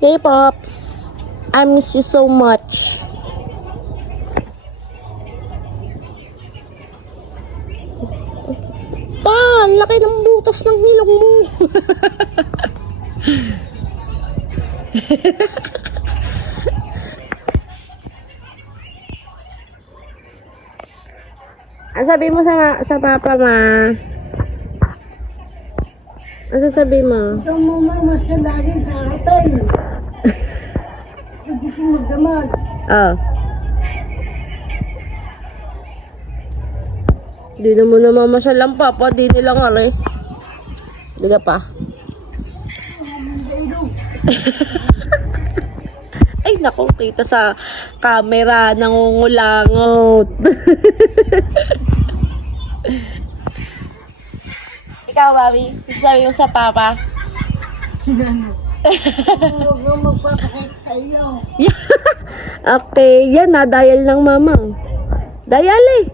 Hey, Pops. I miss you so much. Pa, laki ng butas ng ilong mo. Ang sabi mo sa papa, ma? Ano sasabi mo? Ikaw mo mamasya lagi sa atin. Pagising magdamag. Oh. Di na mo na mamasalang papa, di nilang aray. Di ka pa. Ay, naku, kita sa camera, nangungulangot. Ikaw, Bobby, sabi mo sa papa? Huwag mo magpapakita sa iyo. Okay, yan na, dial ng mama. Dial eh.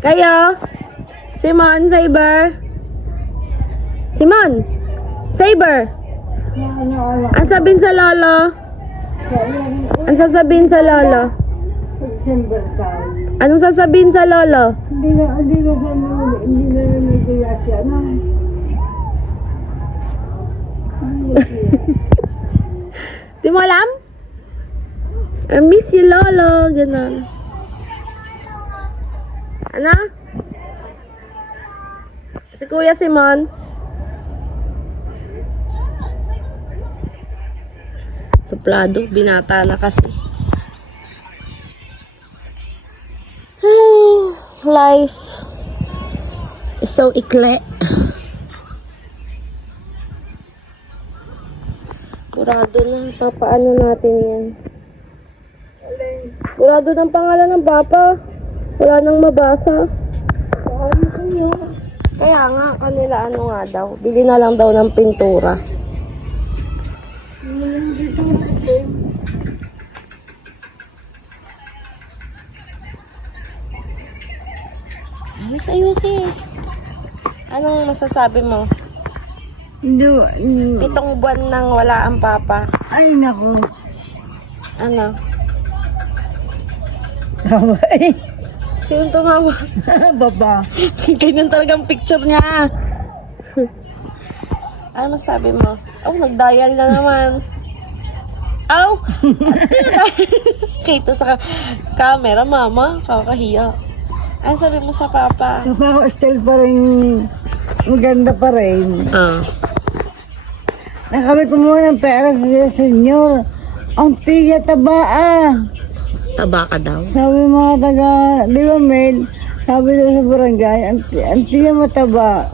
Kayo? Simon, Saber? Simon? Saber? Ang sabihin sa lolo? Ang sasabihin sa lolo? December tayo. Anong sasabihin sa lolo? Hindi na nagbigas siya na. Di mo alam? I miss you, lolo. Ganon. Ano? Si Kuya Simon? Suplado, binata na kasi. Life is so ikli. Purado na, papaano natin yan? Purado ng pangalan ng papa. Wala nang mabasa. Ayos niyo. Kaya nga, kanila ano nga daw. Bili na lang daw ng pintura. Hindi dito kasi. Ayos eh. Anong masasabi mo? Hindi. 7 buwan nang wala ang papa. Ay, naku. Ano? Away. Sinong tumawa? Baba. Ganyan talagang picture niya. Ano masabi mo? Oh, nag-dial na naman. Aw! Kita sa camera, mama. Kakahiya. Ano sabi mo sa papa? Kapag ako still pa rin maganda pa rin. Nakamit ko muna ng pera sa senyor. Ang tiya taba ah. Taba ka daw. Sabi mga taga, di ba Mel? Sabi daw sa barangay, ang tiya mataba.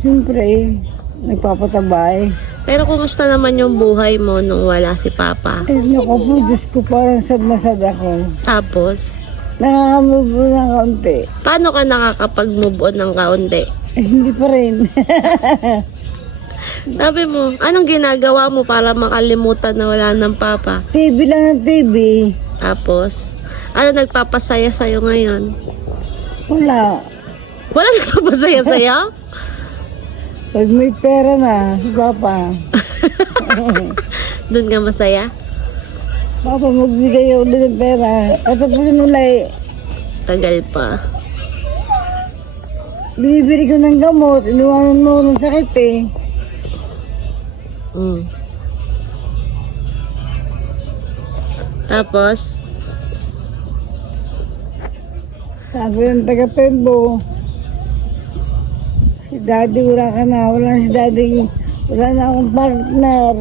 Siyempre, nagpapataba eh. Pero kumusta naman yung buhay mo nung wala si papa? Eh, naku po, Diyos ko, parang sad na sad ako. Tapos, Nakakamove on ng kaunti. paano ka nakakapag-move on ng kaunti? Eh, hindi pa rin. Sabi mo, anong ginagawa mo para makalimutan na wala ng papa? TV lang ang TV. Tapos, ano nagpapasaya sa'yo ngayon? Wala. Wala nagpapasaya sa'yo? Pag may pera na, si Papa. Doon ka masaya? Papa, magbigay ulit ng pera. At tapos nulay, Tagal pa. binibili ko ng gamot. Inuwanan mo ng sakit eh. Tapos, Sabi ng taga Pembo, si Daddy wala ka na. Wala si Daddy. Wala na akong partner.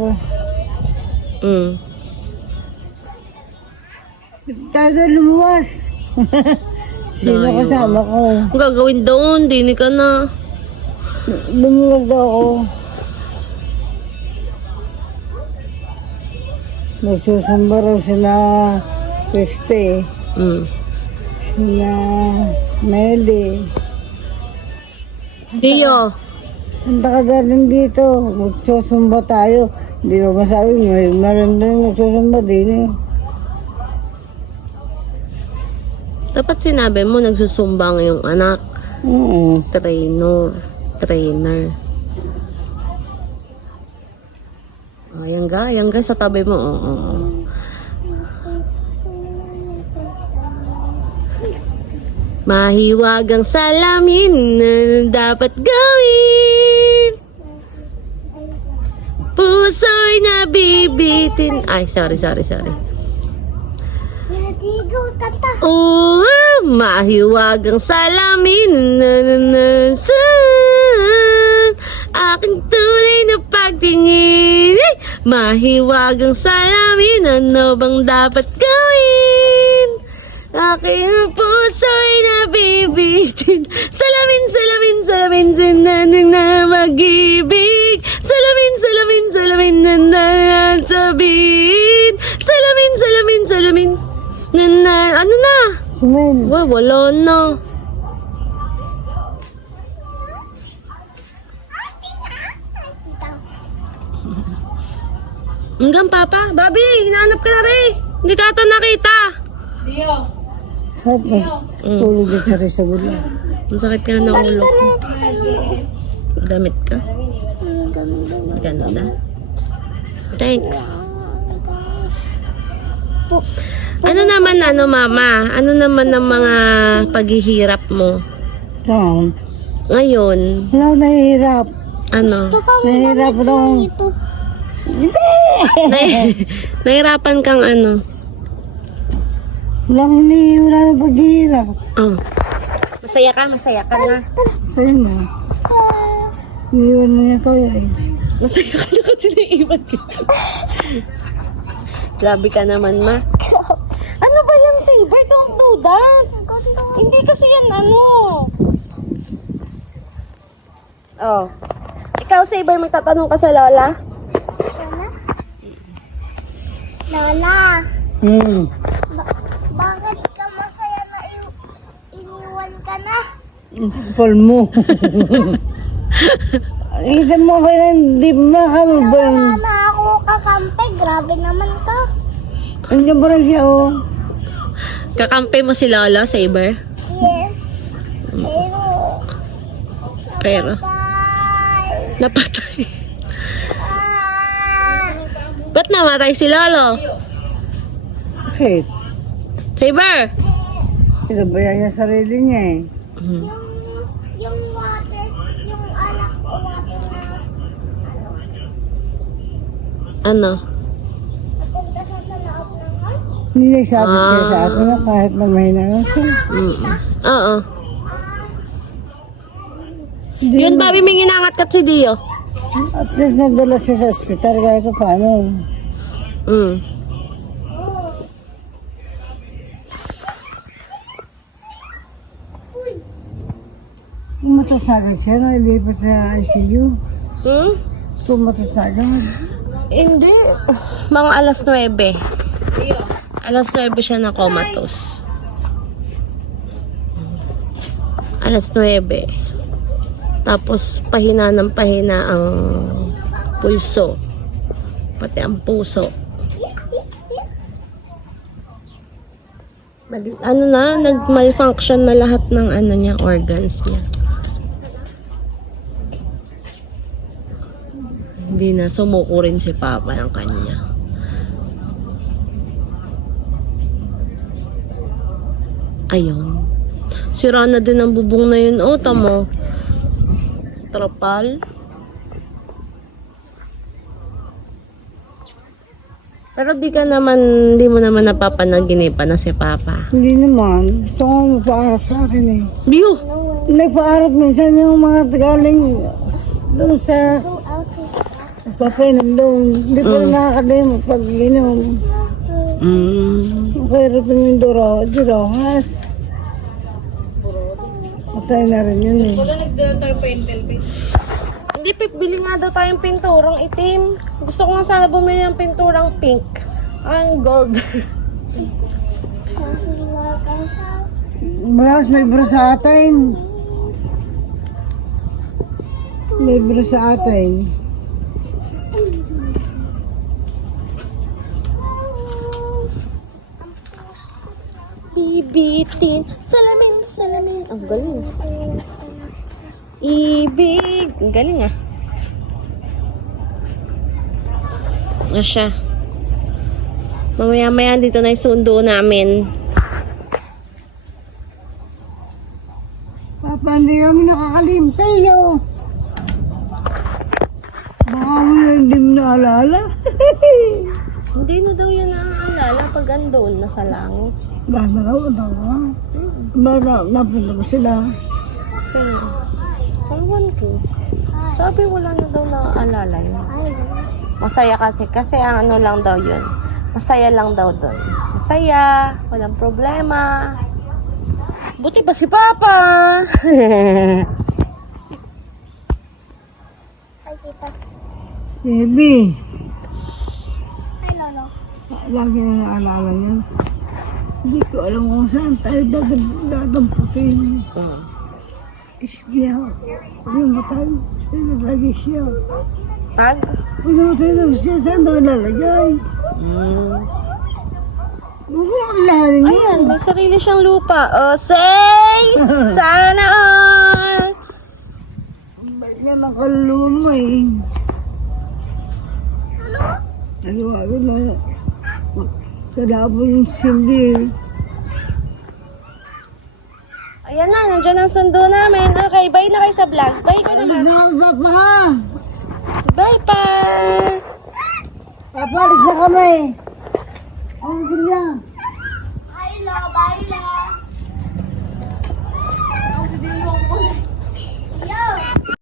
Tayo doon lumuwas. Sino Dayo. kasama ko? Ang gagawin doon, dini ka na. Lumuwas daw ako. Nagsusumba raw sila Peste. Sila Meli. Dio, Punta ka galing dito. Magsusumba tayo. Hindi ko masabi. Meron din magsusumba din eh. dapat sinabi mo nagsusumba ngayong anak. Trainer. Yang ga sa tabi mo. Oo. Mahiwagang salamin na dapat gawin. Puso'y nabibitin. Ay, sorry. Nadigaw tata. Oo, mahiwagang salamin na aking tunay na pagtingin. Ay, mahiwagang salamin, ano bang dapat gawin? Aking puso'y nabibitin. Salamin na mag-ibig. Salamin na nasabihin. Salamin na ano na? Smell. Wala na. Hanggang papa, Bobby, hinahanap ka na rin. Hindi ka ata nakita. Saan ba? Tulog ka rin sa bula. Masakit ka na ulo ko. Damit ka? Ganda. Thanks. Ano naman, mama? Ano naman ang mga paghihirap mo? Saan? Ngayon, Wala, nahihirap. ano? Nahihirap daw. Nahirapan kang ano? Wala na paghihirap. Oh. Masaya ka na. Sa'yo na. Iniwan na niya kayo eh. Masaya ka na kasi naiiwan ka. Grabe ka naman, ma. Ano ba yan, Silver? Don't do that. Hindi kasi yan, ano. Oh. Ikaw, Saber, magtatanong ka sa Lola? Lola, Hmm. bakit ka masaya na iniwan ka na? Pal mo. Kita mo ba yan? Di ba kami ba? Wala na ako kakampi. Grabe naman ka. Andiyan pa rin siya oh. Kakampi mo si Lola, Saber? Yes. Pero, Pero, bye. napatay. Ah. Ba't namatay si Lolo? Sakit. Saber! Pinabayaan niya sarili niya eh. Yung water, yung anak ko water na Ano? napunta sa loob ng heart. Hindi nagsabi siya sa atin na kahit na mahina na siya. Oo. Hindi Yun, na- Bobby, may ginangat si Dio. At least nagdala siya sa ospital kahit pa paano. Kumatos na agad siya na ilipat sa ICU. Kumatos na agad. Hindi. Mga alas 9. Alas 9 siya na comatose. Alas 9. Tapos pahina ng pahina ang pulso. Pati ang puso. Ano na, nag-malfunction na lahat ng ano niya, organs niya. Hindi na, sumuko rin si Papa ng kanya. Ayun. Sira na din ang bubong na yun. O, tamo. Trapal. Pero di mo naman napapanaginipan na si Papa. Hindi naman. Ito nga magpaarap sa akin eh. Biyo! Nagpaarap minsan yung mga galing doon sa papainom doon. Hindi ko na nakakalimot pag inom. Kaya rin yung Durohas. Patay na rin yun eh. Hindi, Pip, bili nga daw tayong pinturang itim. Gusto ko nga sana bumili ng pinturang pink. Ang gold. Malas may bra sa atin. May bra sa atin. Ibitin, salamin. Ang galing. Ibig. Ang galing ah. Na siya. Mamaya-maya dito na yung sundo namin. Papa, hindi kami nakakalim sa iyo. Baka mo na hindi mo naalala. Hindi na daw yan naaalala pag andun na sa langit. Baka raw, baka napunta ko sila. Pero, ewan ko. Sabi wala na daw naaalala yun. Masaya kasi ang ano lang daw yun. Masaya lang daw doon. Masaya, walang problema. Buti ba si Papa? Ay, kita. Baby, Ay, lolo. lagi na naalala yan. Hindi ko alam kung saan tayo dadamputin. Isip niya, huwag mo tayo. Lagi siya. Tag? Huwag mo tayo siya. Saan tayo lalagay? Huwag mo alalahanin niya. Ayan, may sarili siyang lupa. O, say! Sana all! Ba't nga nakaluluwa mo eh? Naliwagan na. Kalabo yung sindi. Ayan na, nandiyan ang sundo namin. Okay, bye na kayo sa vlog. Bye ka Alis naman. na ang papa! Bye pa! Papa, alis na kami! Ang gila!